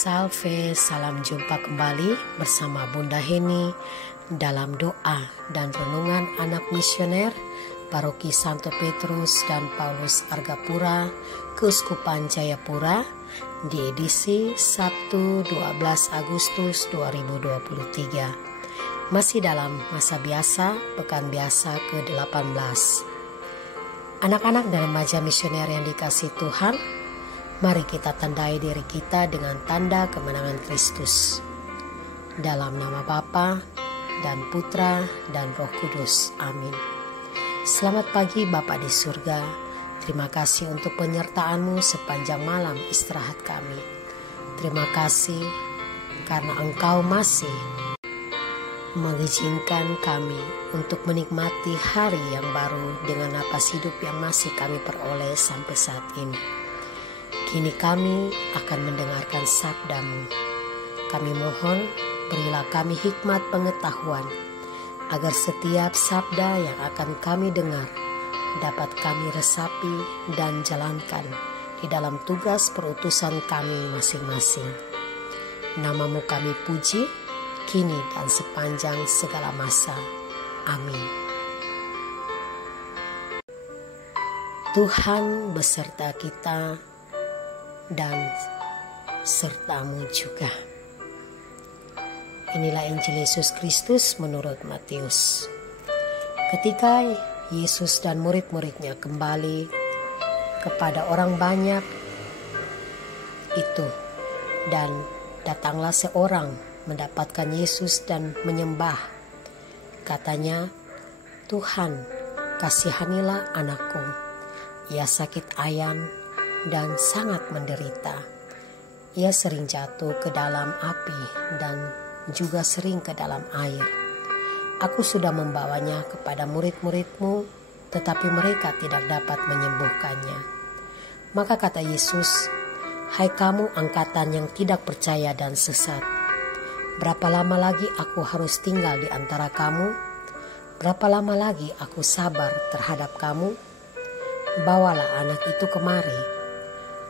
Salve, salam jumpa kembali bersama Bunda Heni dalam doa dan renungan anak misioner Paroki Santo Petrus dan Paulus Argapura, Keuskupan Jayapura di edisi Sabtu 12 Agustus 2023. Masih dalam masa biasa, pekan biasa ke-18. Anak-anak dan remaja misioner yang dikasihi Tuhan, mari kita tandai diri kita dengan tanda kemenangan Kristus. Dalam nama Bapa dan Putra dan Roh Kudus. Amin. Selamat pagi Bapa di surga. Terima kasih untuk penyertaan-Mu sepanjang malam istirahat kami. Terima kasih karena Engkau masih mengizinkan kami untuk menikmati hari yang baru dengan napas hidup yang masih kami peroleh sampai saat ini. Kini kami akan mendengarkan sabda-Mu. Kami mohon, berilah kami hikmat pengetahuan, agar setiap sabda yang akan kami dengar dapat kami resapi dan jalankan di dalam tugas perutusan kami masing-masing. Nama-Mu kami puji, kini dan sepanjang segala masa. Amin. Tuhan beserta kita dan serta-Mu juga. Inilah Injil Yesus Kristus menurut Matius. Ketika Yesus dan murid-muridnya kembali kepada orang banyak itu, dan datanglah seorang mendapatkan Yesus dan menyembah. Katanya, "Tuhan, kasihanilah anakku. Ia sakit ayan dan sangat menderita. Ia sering jatuh ke dalam api dan juga sering ke dalam air. Aku sudah membawanya kepada murid-murid-Mu, tetapi mereka tidak dapat menyembuhkannya." Maka kata Yesus, "Hai kamu angkatan yang tidak percaya dan sesat, berapa lama lagi aku harus tinggal di antara kamu? Berapa lama lagi aku sabar terhadap kamu? Bawalah anak itu kemari."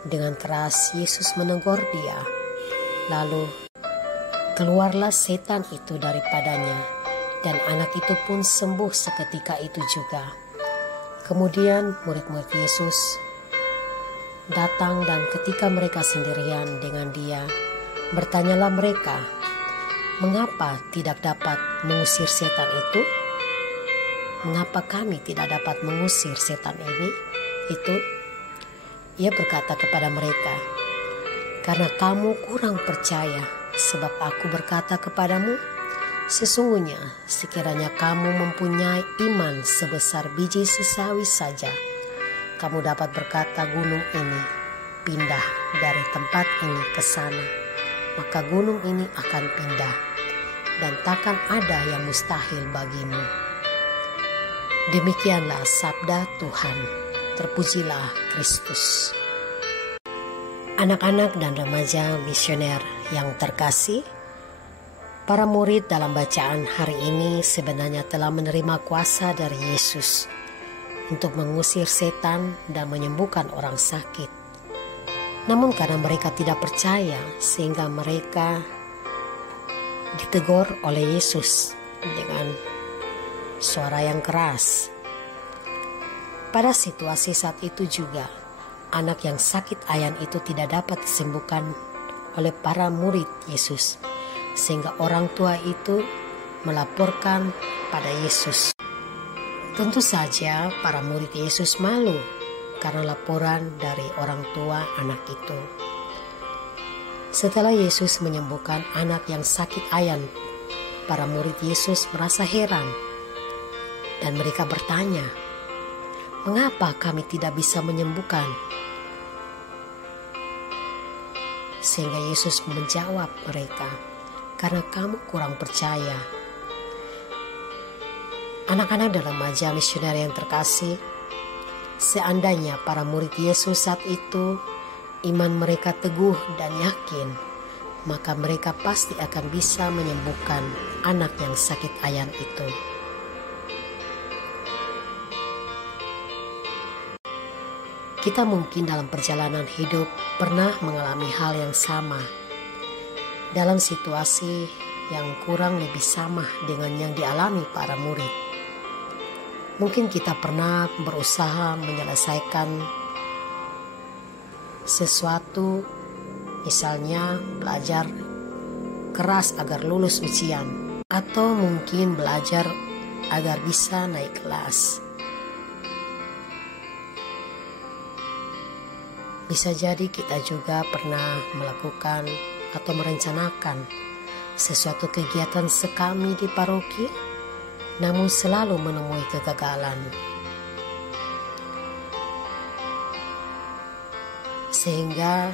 Dengan keras Yesus menegur dia. Lalu keluarlah setan itu daripadanya, dan anak itu pun sembuh seketika itu juga. Kemudian murid-murid Yesus datang, dan ketika mereka sendirian dengan dia, bertanyalah mereka, "Mengapa tidak dapat mengusir setan itu? Mengapa kami tidak dapat mengusir setan itu?" Ia berkata kepada mereka, "Karena kamu kurang percaya, sebab aku berkata kepadamu, sesungguhnya sekiranya kamu mempunyai iman sebesar biji sesawi saja, kamu dapat berkata gunung ini, pindah dari tempat ini ke sana, maka gunung ini akan pindah, dan takkan ada yang mustahil bagimu." Demikianlah sabda Tuhan. Terpujilah Kristus. Anak-anak dan remaja misioner yang terkasih, para murid dalam bacaan hari ini sebenarnya telah menerima kuasa dari Yesus untuk mengusir setan dan menyembuhkan orang sakit. Namun karena mereka tidak percaya, sehingga mereka ditegur oleh Yesus dengan suara yang keras. Pada situasi saat itu juga, anak yang sakit ayan itu tidak dapat disembuhkan oleh para murid Yesus, sehingga orang tua itu melaporkan pada Yesus. Tentu saja para murid Yesus malu karena laporan dari orang tua anak itu. Setelah Yesus menyembuhkan anak yang sakit ayan, para murid Yesus merasa heran, dan mereka bertanya, "Mengapa kami tidak bisa menyembuhkan?" Sehingga Yesus menjawab mereka, "Karena kamu kurang percaya." Anak-anak dan remaja misioner yang terkasih, seandainya para murid Yesus saat itu iman mereka teguh dan yakin, maka mereka pasti akan bisa menyembuhkan anak yang sakit ayan itu. Kita mungkin dalam perjalanan hidup pernah mengalami hal yang sama, dalam situasi yang kurang lebih sama dengan yang dialami para murid. Mungkin kita pernah berusaha menyelesaikan sesuatu, misalnya belajar keras agar lulus ujian, atau mungkin belajar agar bisa naik kelas. Bisa jadi kita juga pernah melakukan atau merencanakan sesuatu kegiatan sekami di paroki, namun selalu menemui kegagalan. Sehingga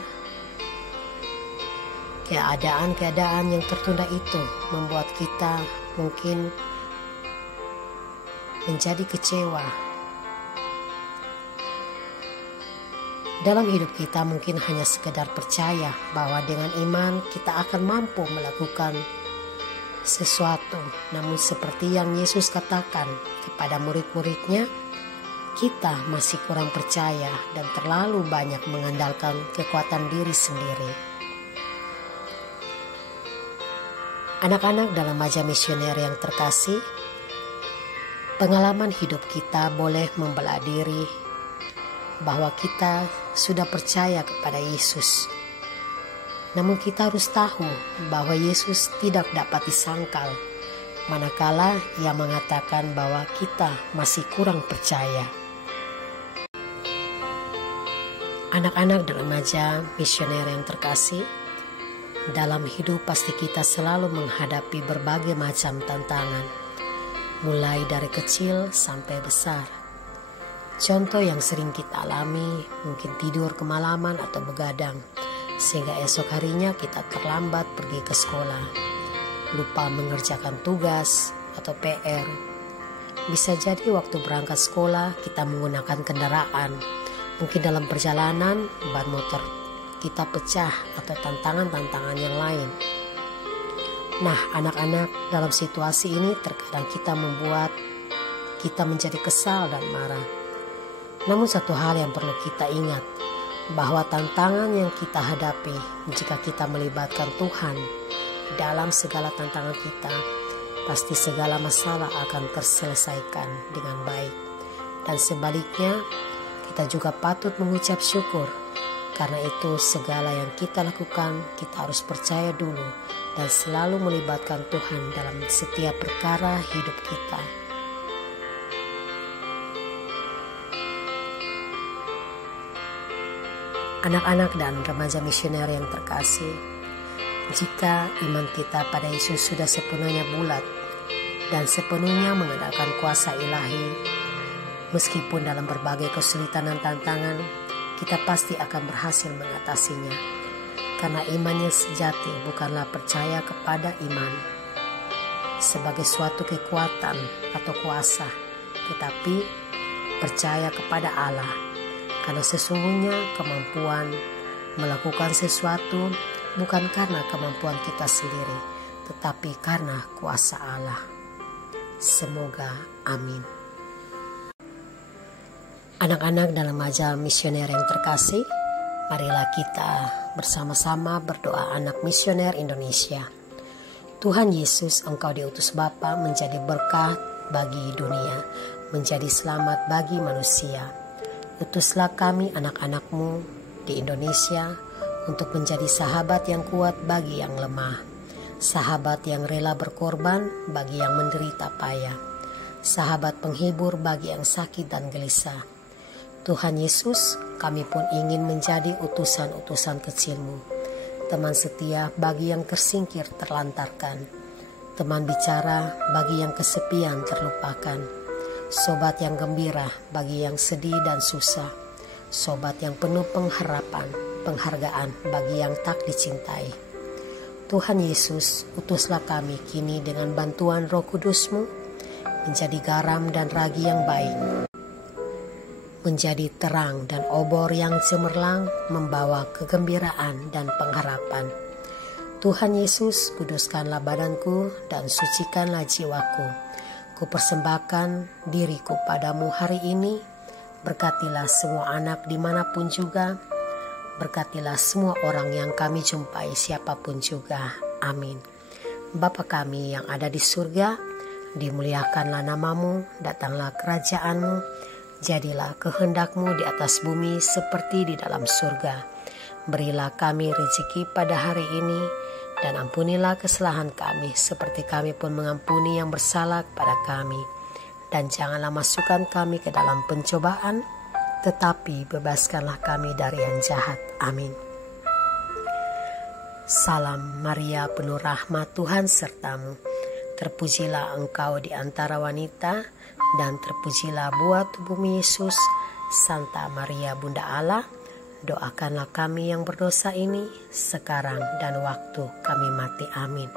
keadaan-keadaan yang tertunda itu membuat kita mungkin menjadi kecewa. Dalam hidup kita mungkin hanya sekedar percaya bahwa dengan iman kita akan mampu melakukan sesuatu. Namun seperti yang Yesus katakan kepada murid-muridnya, kita masih kurang percaya dan terlalu banyak mengandalkan kekuatan diri sendiri. Anak-anak dalam Maja Misioner yang terkasih, pengalaman hidup kita boleh membelah diri bahwa kita sudah percaya kepada Yesus. Namun kita harus tahu bahwa Yesus tidak dapat disangkal manakala Ia mengatakan bahwa kita masih kurang percaya. Anak-anak dalam Maja Misioner yang terkasih, dalam hidup pasti kita selalu menghadapi berbagai macam tantangan, mulai dari kecil sampai besar. Contoh yang sering kita alami mungkin tidur kemalaman atau begadang, sehingga esok harinya kita terlambat pergi ke sekolah, lupa mengerjakan tugas atau PR. Bisa jadi waktu berangkat sekolah kita menggunakan kendaraan, mungkin dalam perjalanan ban motor kita pecah atau tantangan-tantangan yang lain. Nah, anak-anak, dalam situasi ini terkadang kita membuat kita menjadi kesal dan marah. Namun satu hal yang perlu kita ingat, bahwa tantangan yang kita hadapi jika kita melibatkan Tuhan dalam segala tantangan kita, pasti segala masalah akan terselesaikan dengan baik. Dan sebaliknya, kita juga patut mengucap syukur. Karena itu segala yang kita lakukan, kita harus percaya dulu dan selalu melibatkan Tuhan dalam setiap perkara hidup kita. Anak-anak dan remaja misioner yang terkasih, jika iman kita pada Yesus sudah sepenuhnya bulat dan sepenuhnya mengandalkan kuasa ilahi, meskipun dalam berbagai kesulitan dan tantangan, kita pasti akan berhasil mengatasinya. Karena iman yang sejati bukanlah percaya kepada iman sebagai suatu kekuatan atau kuasa, tetapi percaya kepada Allah. Karena sesungguhnya kemampuan melakukan sesuatu bukan karena kemampuan kita sendiri, tetapi karena kuasa Allah. Semoga amin. Anak-anak dalam Maja Misioner yang terkasih, marilah kita bersama-sama berdoa anak misioner Indonesia. Tuhan Yesus, Engkau diutus Bapa menjadi berkat bagi dunia, menjadi selamat bagi manusia. Utuslah kami anak-anak-Mu di Indonesia untuk menjadi sahabat yang kuat bagi yang lemah, sahabat yang rela berkorban bagi yang menderita payah, sahabat penghibur bagi yang sakit dan gelisah. Tuhan Yesus, kami pun ingin menjadi utusan-utusan kecil-Mu, teman setia bagi yang tersingkir terlantarkan, teman bicara bagi yang kesepian terlupakan, sobat yang gembira bagi yang sedih dan susah, sobat yang penuh pengharapan, penghargaan bagi yang tak dicintai. Tuhan Yesus, utuslah kami kini dengan bantuan Roh Kudus-Mu menjadi garam dan ragi yang baik, menjadi terang dan obor yang cemerlang, membawa kegembiraan dan pengharapan. Tuhan Yesus, kuduskanlah badanku dan sucikanlah jiwaku. Kupersembahkan diriku padamu hari ini. Berkatilah semua anak dimanapun juga, Berkatilah semua orang yang kami jumpai, siapapun juga. Amin. Bapa kami yang ada di surga, dimuliakanlah namamu, datanglah kerajaanmu, jadilah kehendakmu di atas bumi seperti di dalam surga. Berilah kami rezeki pada hari ini, dan ampunilah kesalahan kami seperti kami pun mengampuni yang bersalah kepada kami. Dan janganlah masukkan kami ke dalam pencobaan, tetapi bebaskanlah kami dari yang jahat. Amin. Salam Maria, penuh rahmat, Tuhan sertamu. Terpujilah engkau di antara wanita, dan terpujilah buah tubuhmu Yesus. Santa Maria Bunda Allah, doakanlah kami yang berdosa ini, sekarang dan waktu kami mati. Amin.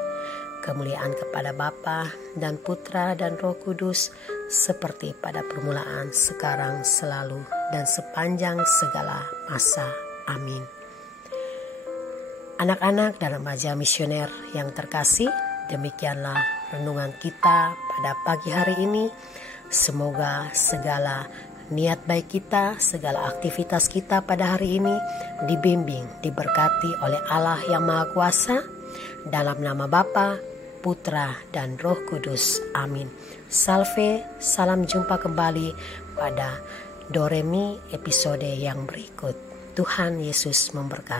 Kemuliaan kepada Bapa dan Putra dan Roh Kudus, seperti pada permulaan, sekarang, selalu, dan sepanjang segala masa. Amin. Anak-anak dan remaja misioner yang terkasih, demikianlah renungan kita pada pagi hari ini. Semoga segala niat baik kita, segala aktivitas kita pada hari ini dibimbing, diberkati oleh Allah yang Maha Kuasa. Dalam nama Bapa, Putra, dan Roh Kudus. Amin. Salve, salam jumpa kembali pada Doremi episode yang berikut. Tuhan Yesus memberkati.